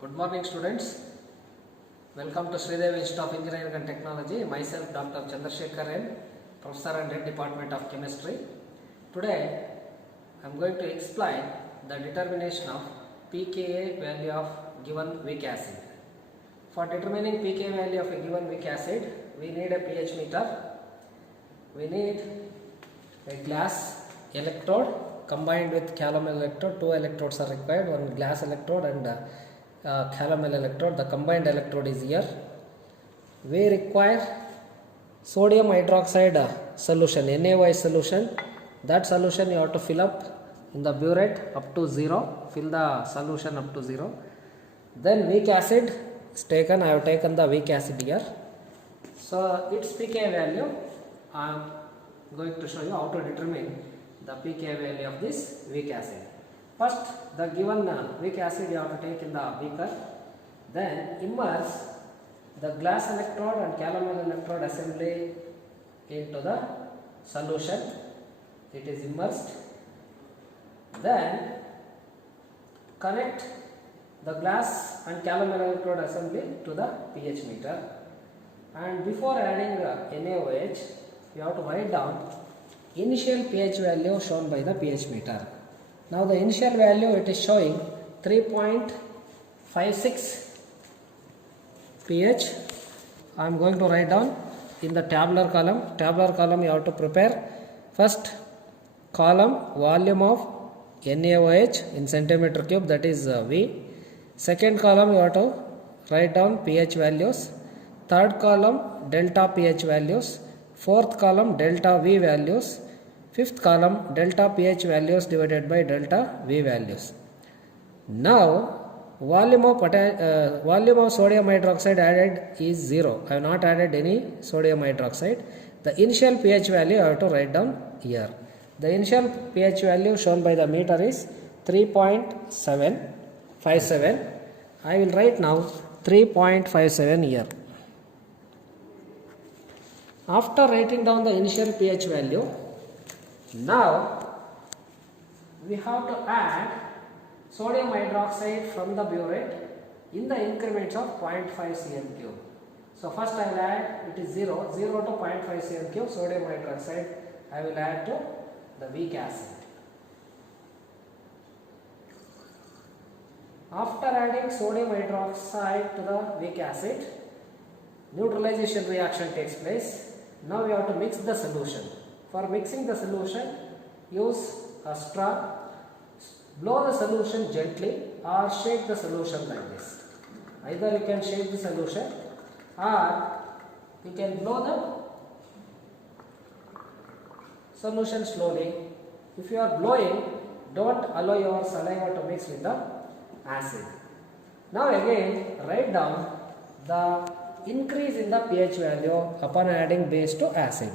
Good morning, students. Welcome to Sridevi Institute of Engineering and Technology. Myself, Dr. Chandrasekhar N, Professor and Head Department of Chemistry. Today, I am going to explain the determination of pKa value of given weak acid. For determining pKa value of a given weak acid, we need a pH meter. We need a glass electrode combined with calomel electrode. Two electrodes are required, one glass electrode and calomel electrode. The combined electrode is here. We require sodium hydroxide solution, NaOH solution. That solution you have to fill up in the burette up to 0. Fill the solution up to 0. Then weak acid is taken. I have taken the weak acid here. So its pKa value I am going to show you how to determine the pKa value of this weak acid. First, the given weak acid you have to take in the beaker. Then immerse the glass electrode and calomel electrode assembly into the solution. It is immersed. Then connect the glass and calomel electrode assembly to the pH meter. And before adding NaOH, you have to write down initial pH value shown by the pH meter. Now the initial value it is showing 3.56 pH. I am going to write down in the tabular column. Tabular column you have to prepare. First column volume of NaOH in centimeter cube, that is V. Second column you have to write down pH values. Third column delta pH values. Fourth column delta V values. Fifth column delta pH values divided by delta V values. Now volume of sodium hydroxide added is 0. I have not added any sodium hydroxide. The initial pH value I have to write down here. The initial pH value shown by the meter is 3.757. I will write now 3.57 here. After writing down the initial pH value, now we have to add sodium hydroxide from the burette in the increments of 0.5 cm cube. So first I will add, it is 0 to 0.5 cm cube sodium hydroxide I will add to the weak acid. After adding sodium hydroxide to the weak acid, neutralization reaction takes place. Now we have to mix the solution. For mixing the solution, use a straw, blow the solution gently or shake the solution like this. Either you can shake the solution or you can blow the solution slowly. If you are blowing, don't allow your saliva to mix with the acid. Now again write down the increase in the pH value upon adding base to acid.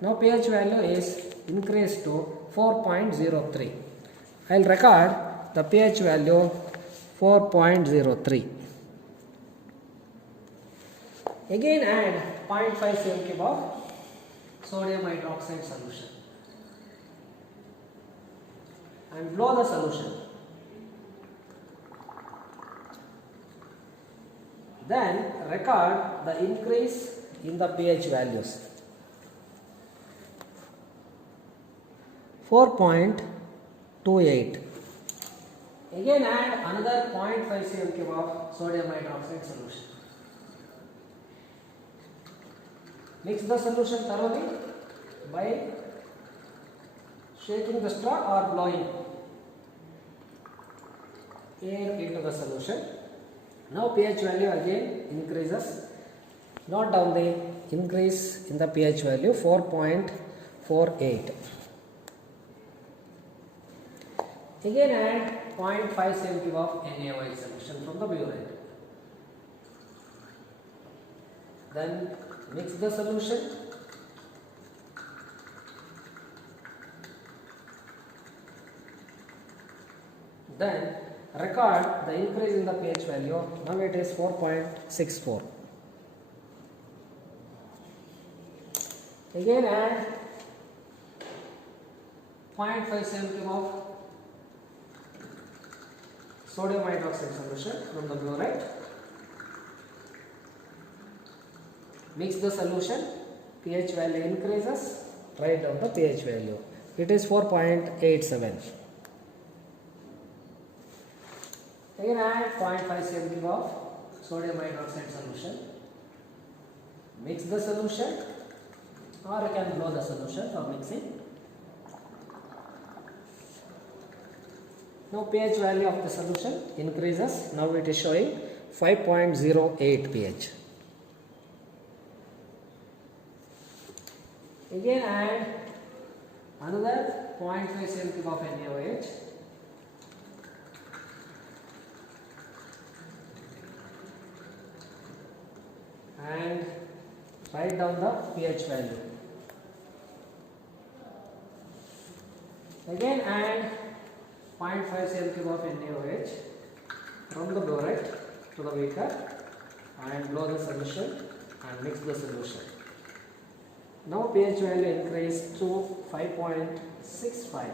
Now pH value is increased to 4.03. I will record the pH value 4.03. Again add 0.5 cm cube of sodium hydroxide solution and blow the solution. Then record the increase in the pH values. 4.28. Again add another 0.5 cm cube of sodium hydroxide solution. Mix the solution thoroughly by shaking the straw or blowing air into the solution. Now pH value again increases. Note down the increase in the pH value 4.48. Again add 0.5 cm cube of NaOH solution from the burette. Then mix the solution. Then record the increase in the pH value. Now it is 4.64. Again add 0.5 cm cube of sodium hydroxide solution from the chloride. Mix the solution, pH value increases, write down the pH value. It is 4.87. Again add 0.5 cl of sodium hydroxide solution. Mix the solution, or you can blow the solution for mixing. Now pH value of the solution increases. Now it is showing 5.08 pH. Again add another 0.5 cl of NaOH. And write down the pH value. Again add 0.5 cl of NaOH from the chloride to the beaker and blow the solution and mix the solution. Now pH value increased to 5.65.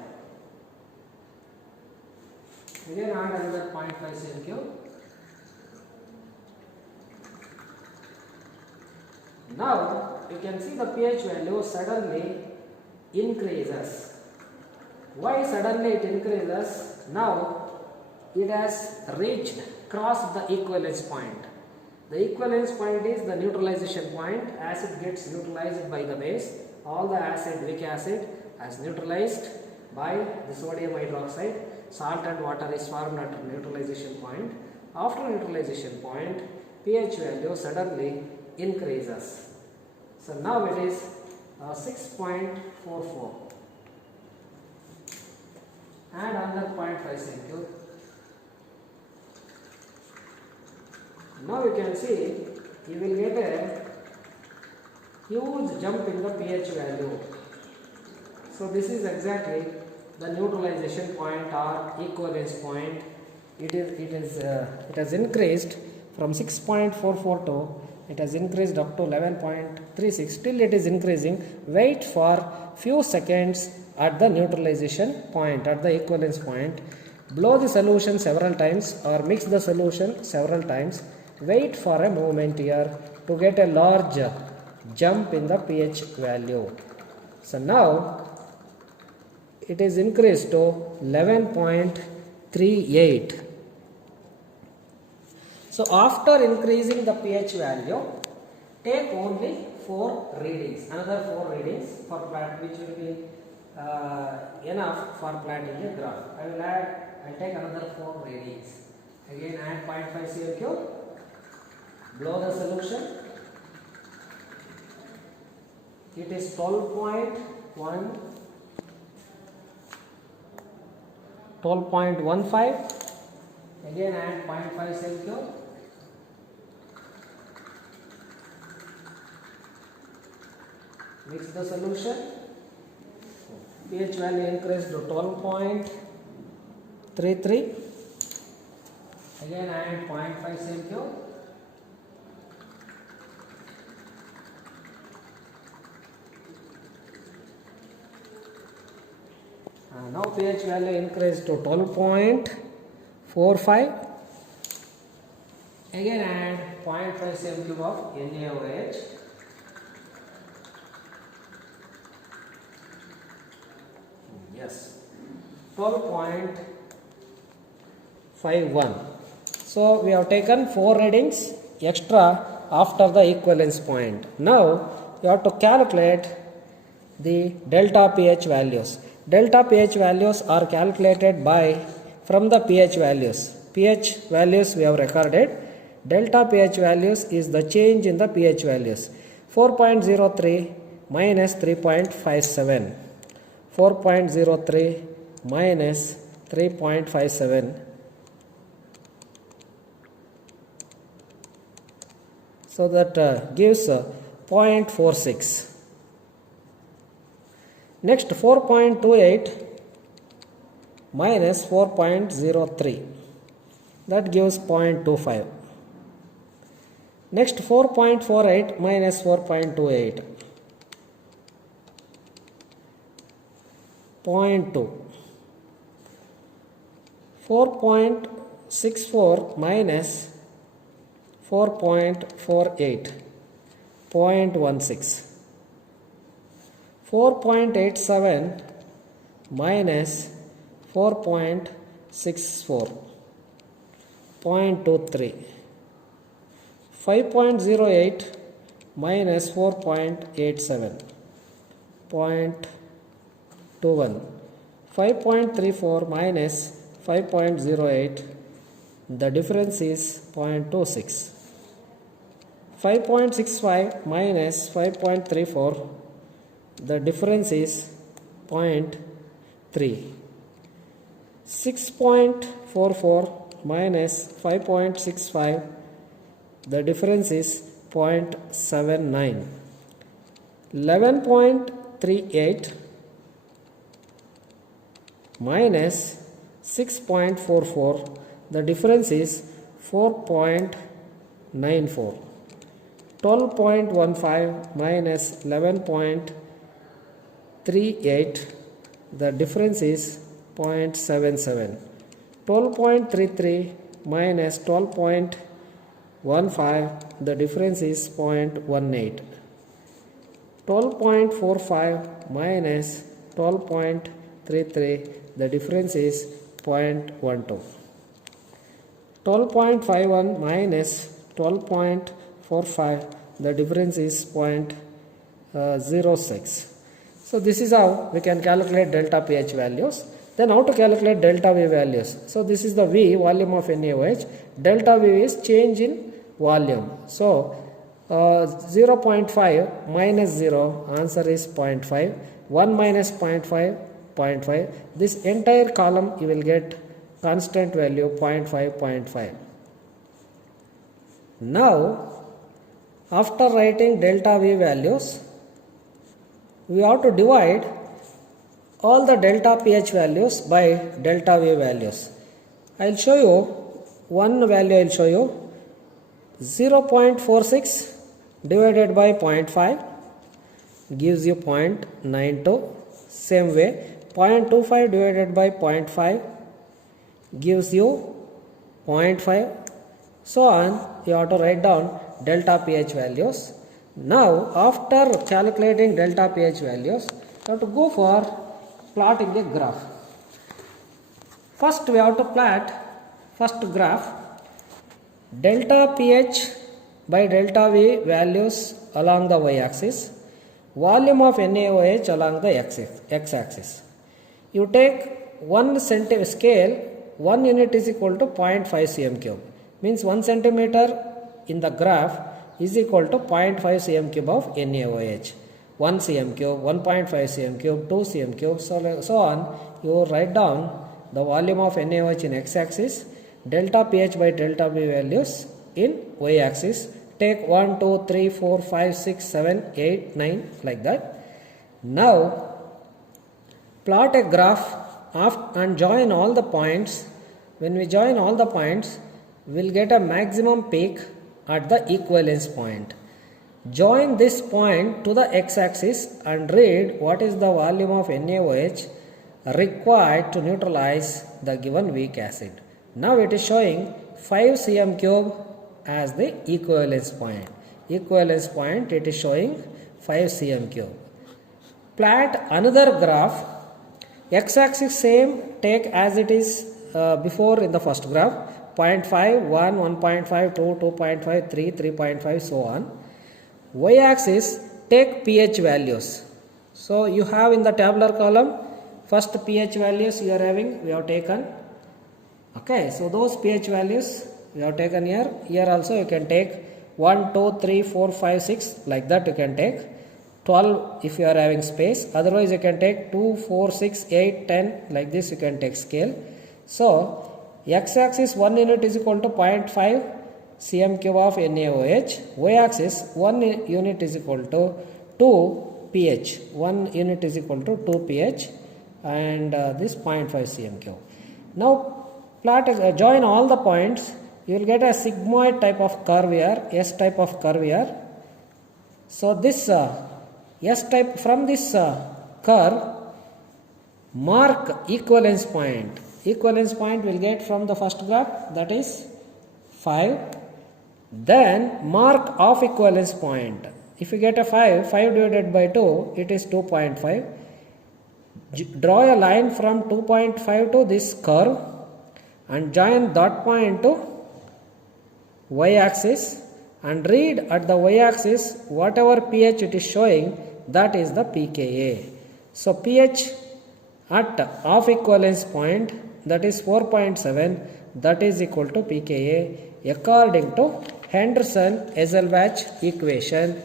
Again add another 0.5 cl. Now you can see the pH value suddenly increases. Why suddenly it increases? Now it has crossed the equivalence point. The equivalence point is the neutralization point. Acid gets neutralized by the base. All the acid, weak acid, is neutralized by the sodium hydroxide. Salt and water is formed at neutralization point. After neutralization point, pH value suddenly increases. So now it is 6.44. Add another 0.5 cl. Now you can see you will get a huge jump in the pH value. So this is exactly the neutralization point or equivalence point. It has increased from 6.44 to it has increased up to 11.36. Still it is increasing. Wait for few seconds at the neutralization point, at the equivalence point. Blow the solution several times or mix the solution several times. Wait for a moment here to get a large jump in the pH value. So now it is increased to 11.38. So after increasing the pH value, take only 4 readings, another 4 readings for plot, which will be enough for plotting a graph. I will take another 4 readings. Again add 0.5 cl. Blow the solution. It is 12.15. Again add 0.5 cl. Mix the solution. pH value increased to 12.33. Again add 0.5 cl. Now pH value increased to 12.45. Again add 0.5 cl of NaOH. Yes, 12.51. So we have taken 4 readings extra after the equivalence point. Now you have to calculate the delta pH values. Delta pH values are calculated from the pH values. pH values we have recorded. Delta pH values is the change in the pH values. 4.03 minus 3.57. 4.03 minus 3.57. So that gives 0.46. Next 4.28 minus 4.03, that gives 0.25. Next 4.48 minus 4.28, 0.2. 64 minus 4.48, 0.16. 4.87 minus 4.64, 0.23. 5.08 minus 4.87, 0.21. 5.34 minus 5.08, the difference is 0.26. 5.65 minus 5.34, the difference is 0.3. 6.44 minus 5.65, the difference is 0.79. 11.38 minus 6.44, the difference is 4.94. 12.15 minus 11.38, the difference is 0.77. 12.33 minus 12.15, the difference is 0.18. 12.45 minus 12.33, the difference is 0.12. 12.51 minus 12.45, the difference is 0.06. So this is how we can calculate delta pH values. Then how to calculate delta V values? So this is the V, volume of NaOH. Delta V is change in volume. So 0.5 minus 0, answer is 0.5. 1 minus 0.5, 0.5. This entire column you will get constant value 0.5, 0.5. Now after writing delta V values, we have to divide all the delta pH values by delta V values. I will show you one value. I will show you 0.46 divided by 0.5 gives you 0.92. Same way 0.25 divided by 0.5 gives you 0.5. So on, you have to write down delta pH values. Now after calculating delta pH values, you have to go for plotting a graph. First we have to plot first graph delta pH by delta V values along the y-axis, volume of NaOH along the x-axis. You take 1 centimeter scale, 1 unit is equal to 0.5 cm cube. Means 1 centimeter in the graph is equal to 0.5 cm cube of NaOH. 1 cm cube, 1.5 cm cube, 2 cm cube, so on. You write down the volume of NaOH in x-axis, delta pH by delta V values in y-axis. Take 1, 2, 3, 4, 5, 6, 7, 8, 9 like that. Now plot a graph and join all the points. When we join all the points, we will get a maximum peak at the equivalence point. Join this point to the x-axis and read what is the volume of NaOH required to neutralize the given weak acid. Now it is showing 5 cm cube as the equivalence point. Equivalence point, it is showing 5 cm cube. Plot another graph. X-axis same, take as it is before in the first graph. 0.5, 1, 1.5, 2, 2.5, 3, 3.5, so on. Y-axis, take pH values. So you have in the tabular column, first pH values you are having, we have taken. Okay, so those pH values we have taken here. Here also you can take 1, 2, 3, 4, 5, 6, like that you can take. 12 if you are having space. Otherwise you can take 2, 4, 6, 8, 10, like this you can take scale. So x-axis 1 unit is equal to 0.5 cm cube of NaOH. Y-axis 1 unit is equal to 2 pH. 1 unit is equal to 2 pH and this 0.5 cm cube. Now join all the points. You will get a sigmoid type of curve here, S type of curve here. So this S type, from this curve mark equivalence point. equivalence point we'll get from the first graph, that is 5. Then mark off equivalence point. If you get a 5 divided by 2, it is 2.5. Draw a line from 2.5 to this curve and join that point to y-axis and read at the y-axis whatever pH it is showing, that is the pKa. So pH at off equivalence point, that is 4.7, that is equal to pKa according to Henderson-Hasselbalch equation.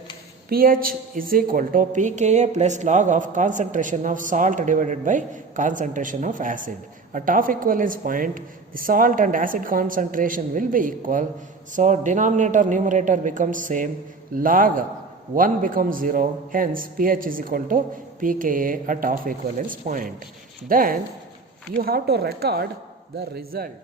pH is equal to pKa plus log of concentration of salt divided by concentration of acid. At off equivalence point, the salt and acid concentration will be equal. So denominator numerator becomes same. Log 1 becomes 0. Hence pH is equal to pKa at off equivalence point. Then you have to record the result.